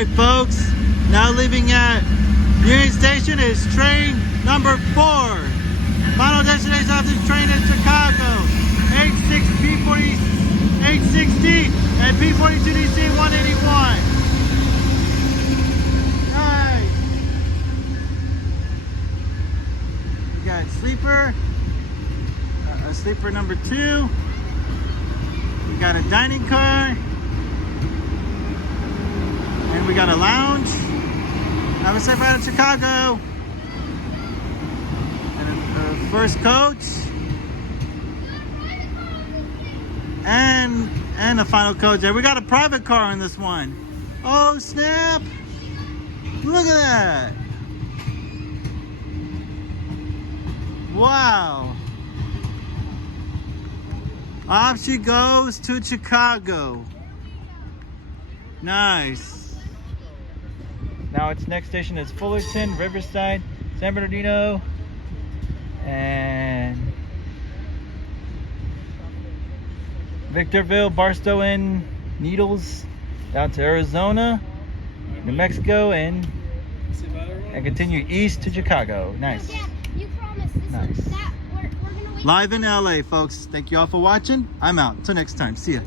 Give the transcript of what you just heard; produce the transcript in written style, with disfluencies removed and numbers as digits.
Alright folks, now leaving at Union Station is train number 4. Final destination of this train is Chicago. 860 and P42 DC 181. Nice. We got sleeper number 2. We got a dining car. And we got a lounge. Have a safe ride in Chicago. And a first coach. And a final coach there. We got a private car in this one. Oh snap! Look at that! Wow! Off she goes to Chicago. Nice. Now its next station is Fullerton, Riverside, San Bernardino, and Victorville, Barstow, and Needles, down to Arizona, New Mexico, and continue east to Chicago. Nice. No, Dad, you promised this Nice. that we're gonna wait. Live in LA, folks. Thank you all for watching. I'm out. Until next time. See ya.